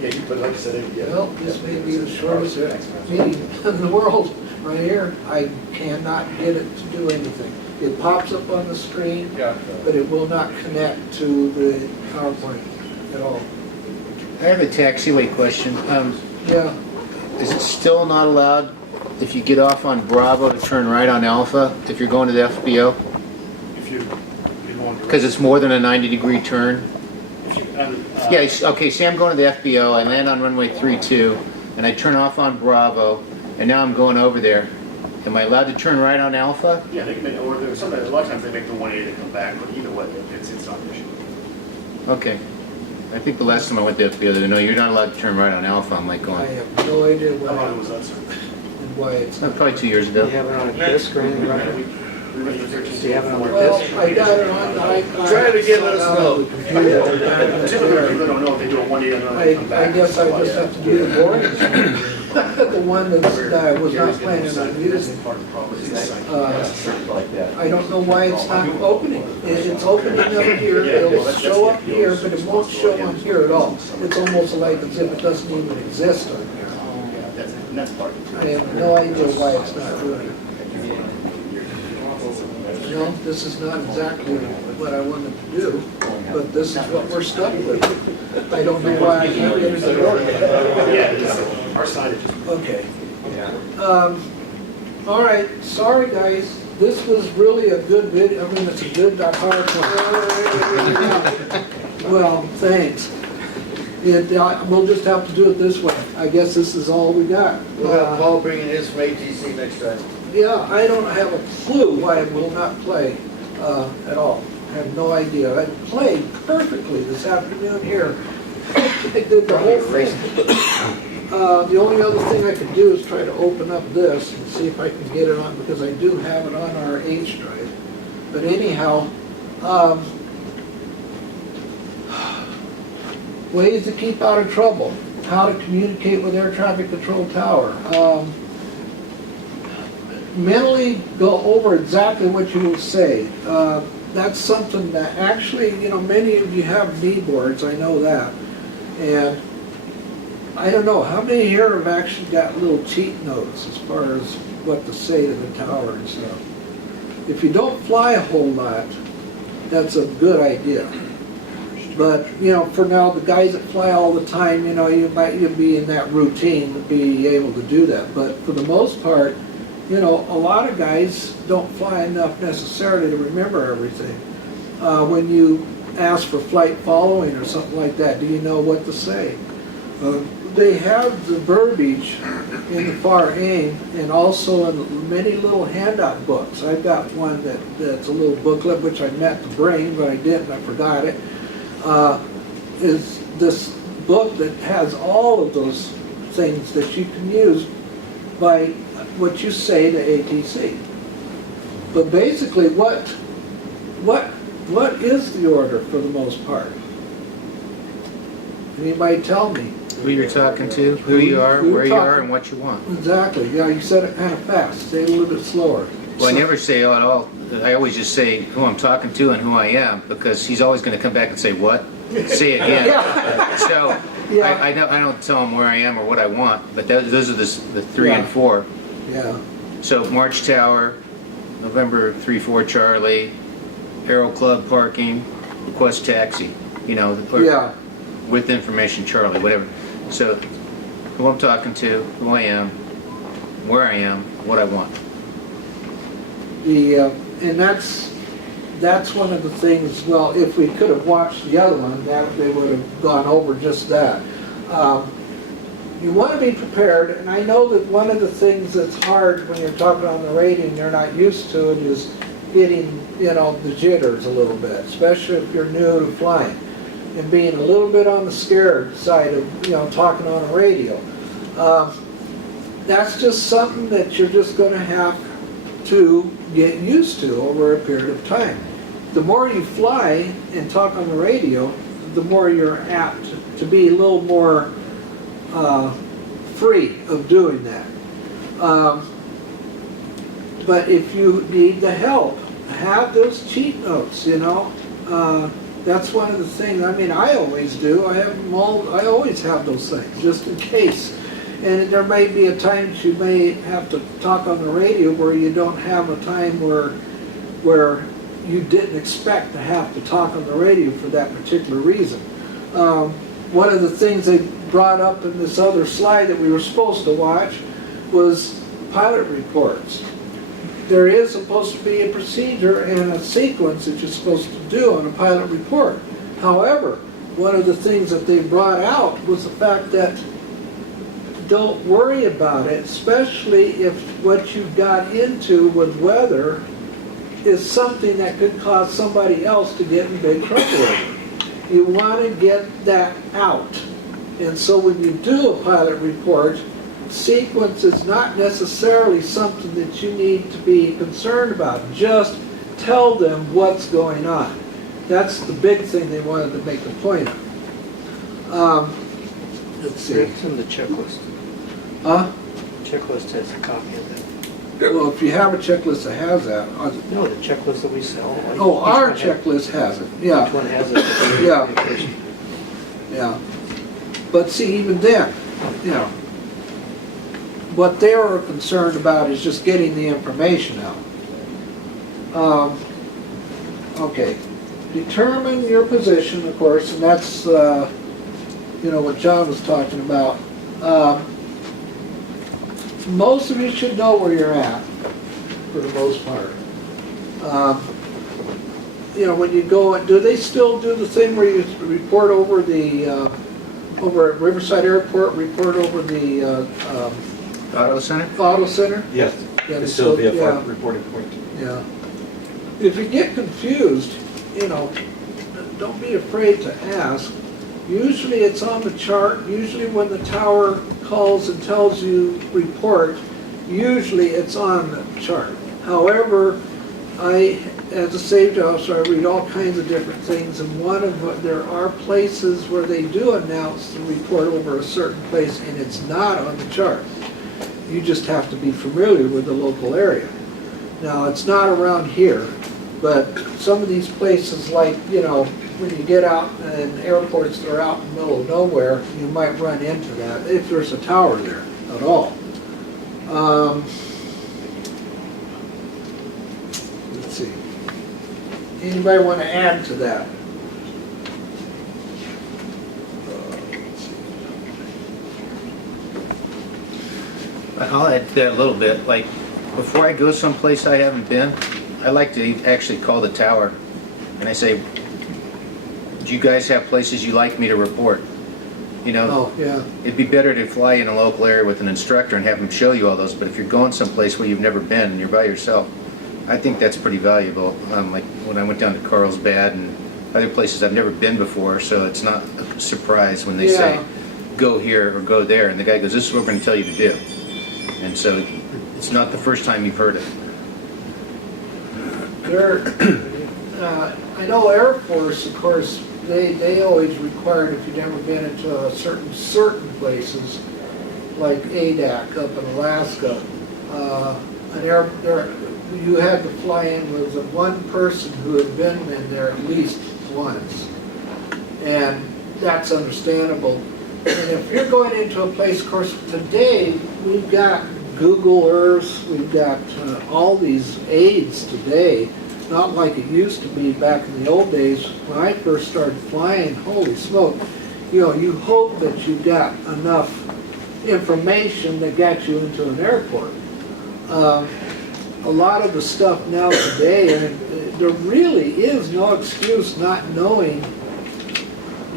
Yeah, but like I said, yeah. Well, this may be the shortest meeting in the world right here. I cannot get it to do anything. It pops up on the screen, but it will not connect to the PowerPoint at all. I have a taxiway question. Yeah. Is it still not allowed if you get off on Bravo to turn right on Alpha, if you're going to the FBO? If you want to. Because it's more than a 90-degree turn? If you, Yeah, okay, say I'm going to the FBO, I land on runway 32, and I turn off on Bravo, and now I'm going over there. Am I allowed to turn right on Alpha? Yeah, they can make, or sometimes, a lot of times they make the 180 to come back, but either way, it's not an issue. Okay. I think the last time I went to the FBO, they no, you're not allowed to turn right on Alpha. I'm like I going, have no idea How long was why, that, sir? and why it's not. probably 2 years Do ago. you have it on a disc or anything, right? We went to 13. Do you have it on a Well, disc? I got it on, I. Try to get us know. Typically, people don't know if they do a 180 and then they come I back. guess I just have to do the boarding. The one that I was not planning on using. I don't know why it's not opening. It's opening up here, it'll show up here, but it won't show on here at all. It's almost like as if it doesn't even exist on here. That's part. I have no idea why it's not doing it. No, this is not exactly what I wanted to do, but this is what we're stuck with. I don't know why I can't get it to work. Yeah, our signage is. Okay. All right, sorry guys, this was really a good video, I mean, it's a good PowerPoint. Well, thanks. We'll just have to do it this way. I guess this is all we got. We'll have Paul bringing his from ATC next time. Yeah, I don't have a clue why I will not play at all. I have no idea. I played perfectly this afternoon here. I did the whole thing. The only other thing I could do is try to open up this and see if I can get it on, because I do have it on our H drive. But anyhow, ways to keep out of trouble. How to communicate with air traffic control tower. Mentally go over exactly what you will say. That's something that actually, you know, many of you have kneeboards, I know that. And I don't know, how many here have actually got little cheat notes as far as what to say to the tower and stuff? If you don't fly a whole lot, that's a good idea. But, you know, for now, the guys that fly all the time, you know, you'll be in that routine to be able to do that. But for the most part, you know, a lot of guys don't fly enough necessarily to remember everything. When you ask for flight following or something like that, do you know what to say? They have the verbiage in the far aim and also in many little handout books. I've got one that's a little booklet, which I meant to bring, but I didn't, I forgot it. Is this book that has all of those things that you can use by what you say to ATC. But basically, what is the order for the most part? Anybody tell me? Who you're talking to, who you are, where you are, and what you want. Exactly, yeah, you said it kind of fast, say it a little bit slower. Well, I never say it all. I always just say who I'm talking to and who I am, because he's always going to come back and say, what? Say it again. Yeah. So Yeah. I don't tell him where I am or what I want, but those are the 3 and 4. Yeah, So March Tower, November 3-4 Charlie, Aero Club parking, request taxi, you know, or yeah, with information Charlie, whatever. So who I'm talking to, who I am, where I am, what I want. and that's one of the things, well, if we could have watched the other one, that they would have gone over just that. You want to be prepared, and I know that one of the things that's hard when you're talking on the radio and you're not used to it is getting, you know, the jitters a little bit, especially if you're new to flying, and being a little bit on the scared side of, you know, talking on a radio. That's just something that you're just going to have to get used to over a period of time. The more you fly and talk on the radio, the more you're apt to be a little more free of doing that. But if you need the help, have those cheat notes, you know. That's one of the things, I mean, I always do. I have them all, I always have those things, just in case. And there may be a time that you may have to talk on the radio where you don't have a time where you didn't expect to have to talk on the radio for that particular reason. One of the things they brought up in this other slide that we were supposed to watch was pilot reports. There is supposed to be a procedure and a sequence that you're supposed to do on a pilot report. However, one of the things that they brought out was the fact that don't worry about it, especially if what you got into with weather is something that could cause somebody else to get in big trouble over. You want to get that out. And so when you do a pilot report, sequence is not necessarily something that you need to be concerned about. Just tell them what's going on. That's the big thing they wanted to make a point of. Let's see. It's in the checklist. Huh? Checklist has a copy of that. Well, if you have a checklist that has that. No, the checklist that we sell. like, Oh, each our one has- checklist has it, yeah. Each one has it. Yeah. Yeah. But see, even then, you know, what they were concerned about is just getting the information out. Okay. Determine your position, of course, and that's, you know, what John was talking about. Most of you should know where you're at, for the most part. You know, when you go, do they still do the thing where you report over the, over at Riverside Airport, report over the Auto center? auto center? Yes, Yeah, they it's still be a yeah. reporting point. Yeah. If you get confused, you know, don't be afraid to ask. Usually it's on the chart. Usually when the tower calls and tells you report, usually it's on the chart. However, as a safety officer, I read all kinds of different things, and there are places where they do announce the report over a certain place, and it's not on the chart. You just have to be familiar with the local area. Now, it's not around here, but some of these places, like, you know, when you get out in airports that are out in the middle of nowhere, you might run into that, if there's a tower there at all. Let's see. Anybody want to add to that? I'll add to that a little bit. Like, before I go someplace I haven't been, I like to actually call the tower and I say, do you guys have places you like me to report? You know, Oh, yeah. it'd be better to fly in a local area with an instructor and have them show you all those, but if you're going someplace where you've never been and you're by yourself, I think that's pretty valuable. Like when I went down to Carlsbad and other places I've never been before, so it's not a surprise when they say, go here or go there, and the guy goes, this is what we're going to tell you to do. And so it's not the first time you've heard it. I know Air Force, of course, they always required, if you've never been into certain places, like ADAC up in Alaska, you had to fly in with one person who had been in there at least once. And that's understandable. And if you're going into a place, of course, today we've got Google Earth, we've got all these aids today, not like it used to be back in the old days. When I first started flying, holy smoke, you know, you hope that you got enough information that got you into an airport. A lot of the stuff now today, and there really is no excuse not knowing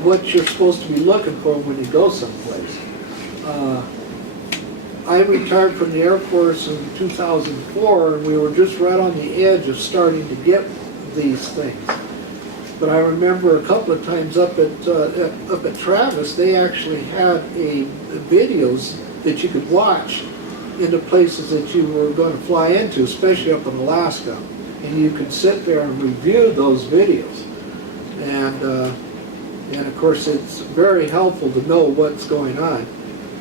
what you're supposed to be looking for when you go someplace. I retired from the Air Force in 2004, and we were just right on the edge of starting to get these things. But I remember a couple of times up at Travis, they actually had videos that you could watch into places that you were going to fly into, especially up in Alaska. And you could sit there and review those videos. And of course, it's very helpful to know what's going on.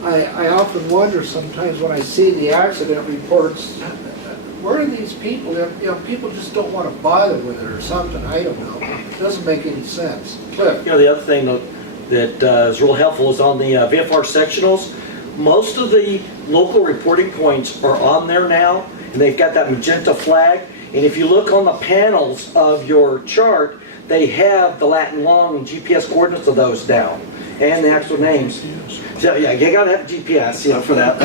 I often wonder sometimes when I see the accident reports, where are these people? You know, people just don't want to bother with it or something. I don't know. It doesn't make any sense. Cliff? You know, the other thing that is real helpful is on the VFR sectionals. Most of the local reporting points are on there now, and they've got that magenta flag. And if you look on the panels of your chart, they have the Latin long and GPS coordinates of those down. and the actual names. So yeah, you gotta have GPS, for that.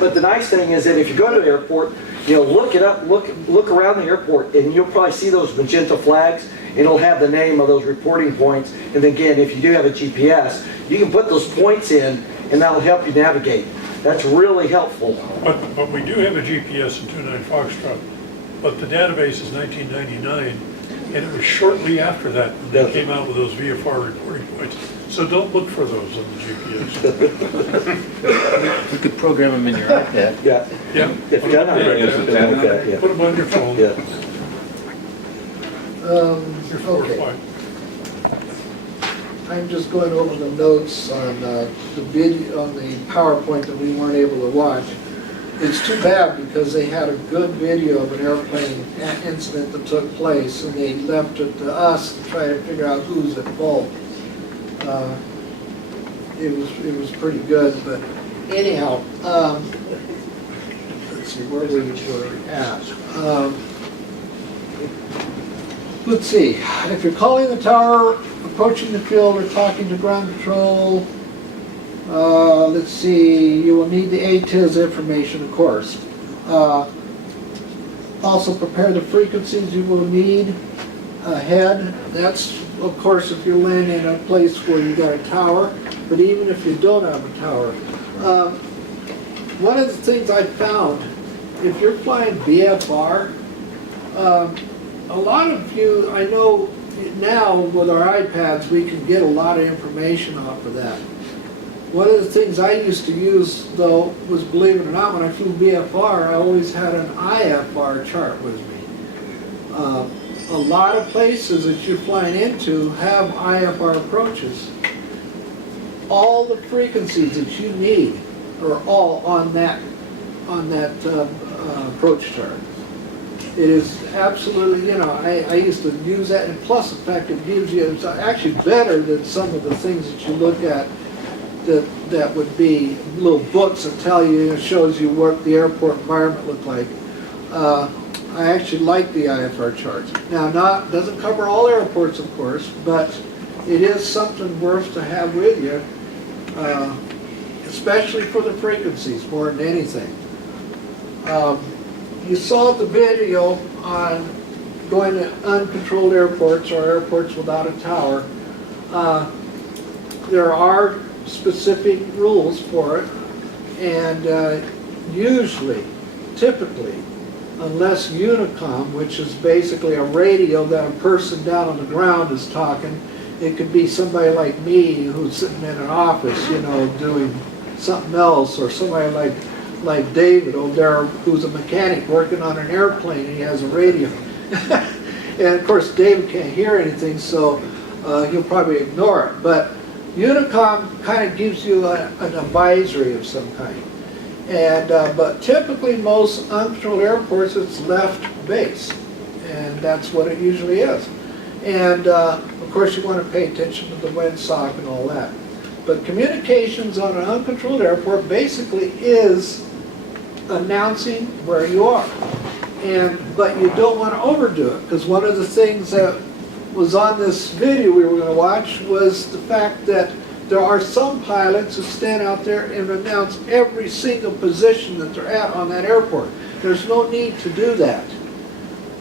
But the nice thing is that if you go to the airport, look it up, look around the airport, and you'll probably see those magenta flags. It'll have the name of those reporting points. And again, if you do have a GPS, you can put those points in, and that'll help you navigate. That's really helpful. But we do have a GPS in 29 Foxtrot, but the database is 1999, and it was shortly after that when they came out with those VFR reporting points. So don't look for those on the GPS. You could program them in your iPad. Yeah. Yeah. If you got an iPad, yeah. Put them on your phone. Yeah. Before Okay. flight. I'm just going over the notes on the video, on the PowerPoint that we weren't able to watch. It's too bad because they had a good video of an airplane incident that took place, and they left it to us to try to figure out who's at fault. It was pretty good, but anyhow, let's see where we were at. Let's see, if you're calling the tower, approaching the field, or talking to ground control, let's see, you will need the ATIS information, of course. Also prepare the frequencies you will need ahead. That's, of course, if you're landing in a place where you got a tower, but even if you don't have a tower. One of the things I found, if you're flying VFR, a lot of you, I know now with our iPads, we can get a lot of information off of that. One of the things I used to use, though, was, believe it or not, when I flew VFR, I always had an IFR chart with me. A lot of places that you're flying into have IFR approaches. All the frequencies that you need are all on that approach chart. It is absolutely, I used to use that, and plus the fact it gives you, it's actually better than some of the things that you look at that would be little books that tell you, it shows you what the airport environment looked like. I actually like the IFR charts. Now, doesn't cover all airports, of course, but it is something worth to have with you, especially for the frequencies more than anything. You saw the video on going to uncontrolled airports or airports without a tower. There are specific rules for it, and usually, typically, unless Unicom, which is basically a radio that a person down on the ground is talking, it could be somebody like me who's sitting in an office, doing something else, or somebody like David over there who's a mechanic working on an airplane and he has a radio. And of course David can't hear anything, so he'll probably ignore it. But Unicom kind of gives you an advisory of some kind. And but typically most uncontrolled airports, it's left base, and that's what it usually is. And of course you want to pay attention to the windsock and all that. But communications on an uncontrolled airport basically is announcing where you are. But you don't want to overdo it, because one of the things that was on this video we were going to watch was the fact that there are some pilots who stand out there and announce every single position that they're at on that airport. There's no need to do that.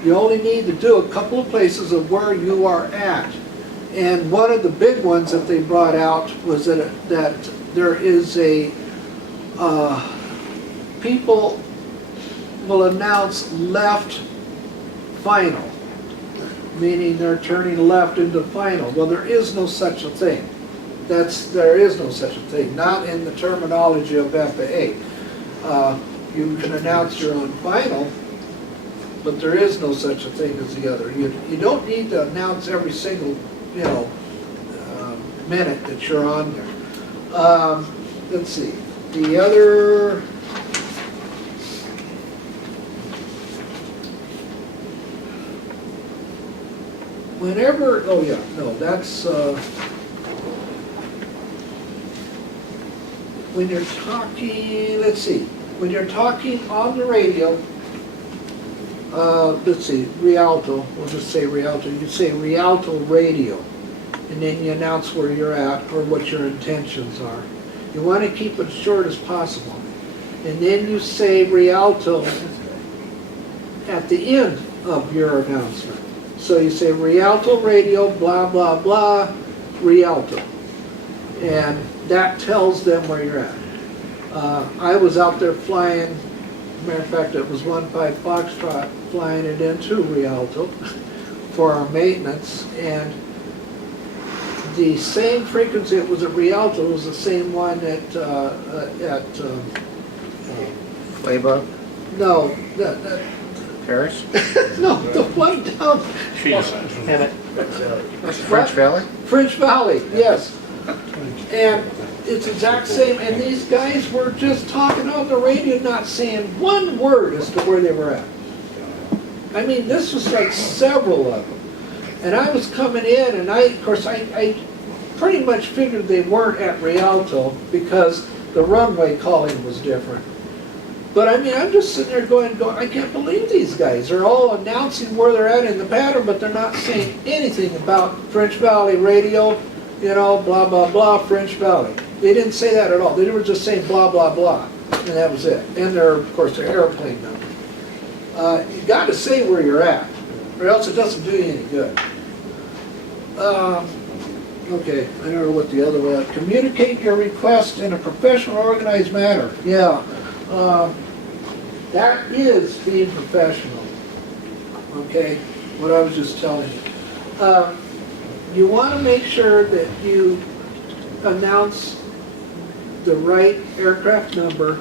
You only need to do a couple of places of where you are at. And one of the big ones that they brought out was that there is a, people will announce left final, meaning they're turning left into final. Well, there is no such a thing. There is no such a thing, not in the terminology of FAA. You can announce your own final, but there is no such a thing as the other. You don't need to announce every single, minute that you're on there. Let's see. The other, whenever, oh yeah, no, that's, when you're talking, let's see, when you're talking on the radio, let's see, Rialto, we'll just say Rialto, you say Rialto radio. and then you announce where you're at or what your intentions are. You want to keep it as short as possible. And then you say Rialto at the end of your announcement. So you say Rialto Radio, blah, blah, blah, Rialto. And that tells them where you're at. I was out there flying, matter of fact, it was 15 Foxtrot flying it into Rialto for our maintenance, and the same frequency it was at Rialto was the same one at Flavor, no, Paris, no, the one down French Valley? French Valley, yes. And it's exact same, and these guys were just talking on the radio, not saying one word as to where they were at. I mean, this was like several of them. And I was coming in, and of course, I pretty much figured they weren't at Rialto because the runway calling was different. But I mean, I'm just sitting there going, I can't believe these guys. They're all announcing where they're at in the pattern, but they're not saying anything about French Valley Radio, you know, blah, blah, blah, French Valley. They didn't say that at all. They were just saying blah, blah, blah, and that was it. And of course, their airplane number. You got to say where you're at, or else it doesn't do you any good. Okay, I don't know what the other way. Communicate your request in a professional, organized manner. Yeah, that is being professional. Okay, what I was just telling you. You want to make sure that you announce the right aircraft number,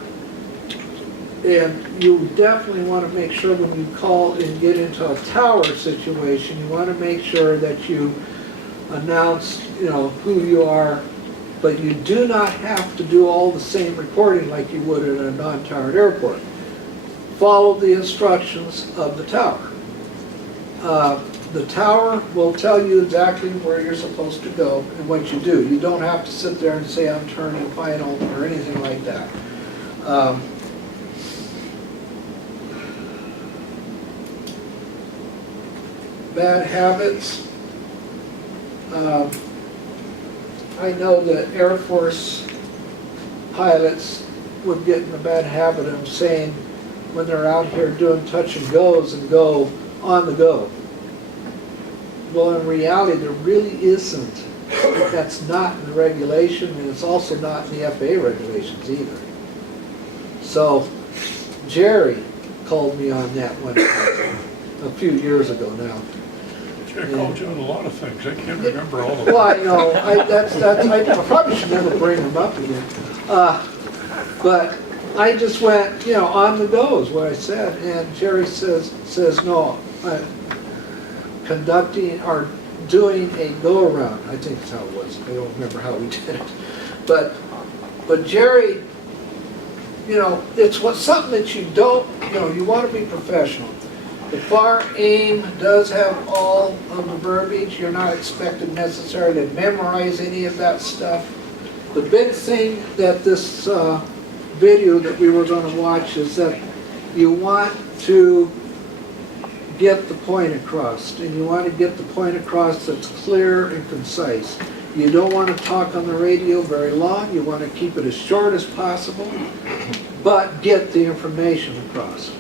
and you definitely want to make sure when you call and get into a tower situation, you want to make sure that you announce, you know, who you are, but you do not have to do all the same recording like you would at a non-towered airport. Follow the instructions of the tower. The tower will tell you exactly where you're supposed to go and what you do. You don't have to sit there and say, I'm turning final or anything like that. Bad habits. I know that Air Force pilots would get in a bad habit of saying when they're out here doing touch and goes and go on the go. Well, in reality, there really isn't. That's not in the regulation, and it's also not in the FAA regulations either. So, Jerry called me on that one a few years ago now. I called you on a lot of things. I can't remember all of them. Well, I know. I probably should never bring them up again. But I just went, you know, on the go is what I said. And Jerry says no, conducting or doing a go-around. I think that's how it was. I don't remember how we did it. But Jerry, you know, it's something that you don't, you know, you want to be professional. The FAR AIM does have all of the verbiage. You're not expected necessarily to memorize any of that stuff. The big thing that this video that we were going to watch is that you want to get the point across, and you want to get the point across that's clear and concise. You don't want to talk on the radio very long. You want to keep it as short as possible, but get the information across.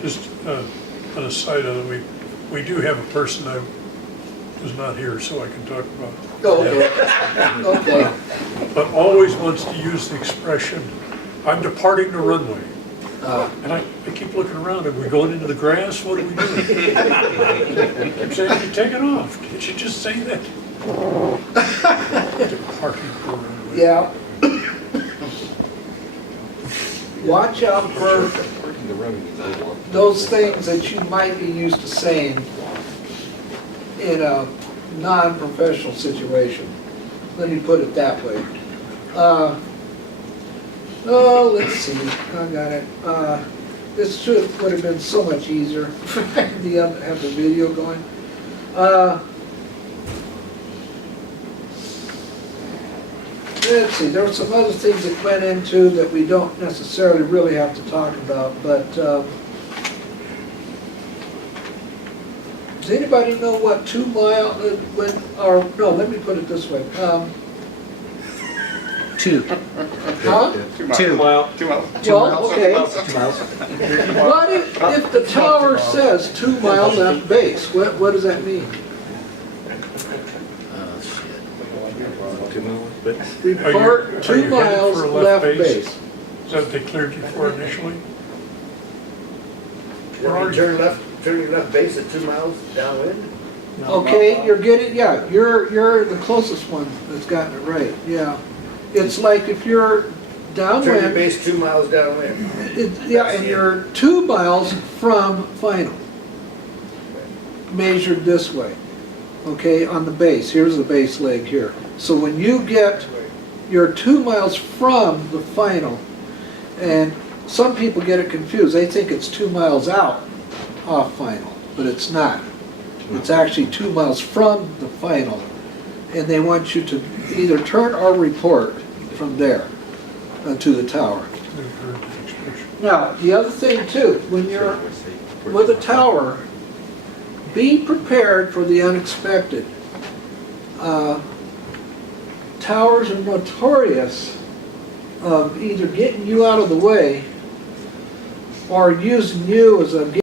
Just on a side of it, we do have a person I was not here, so I can talk about. Oh, okay. Okay. But always wants to use the expression, I'm departing the runway. And I keep looking around, are we going into the grass? What are we doing? I'm saying, you're taking off. Did you just say that? Departing the runway. Yeah. Watch out for those things that you might be used to saying in a non-professional situation. Let me put it that way. Oh, let's see. I got it. This would have been so much easier if I had have the video going. Let's see. There were some other things that went into that we don't necessarily really have to talk about, but Does anybody know what 2 mile, when, or, no, let me put it this way. Two. Huh? 2 Well, Well, okay. 2 miles. What if the tower says 2 mile left base? What does that mean? Oh, shit. 2 miles, but Are you Report 2 headed miles for a left base. Is that what they cleared you for initially? Then you turn your left base at 2 miles downwind? Okay, you're getting, yeah, you're the closest one that's gotten it right, yeah. It's like if you're Turn your downwind, base 2 miles downwind. yeah, and you're 2 miles from final. Measured this way, okay, on the base. Here's the base leg here. So when you get, you're 2 miles from the final, and some people get it confused. They think it's 2 miles out off final, but it's not. It's actually 2 miles from the final, and they want you to either turn or report from there to the tower. Now, the other thing too, when you're with a tower, be prepared for the unexpected. Towers are notorious of either getting you out of the way or using you as a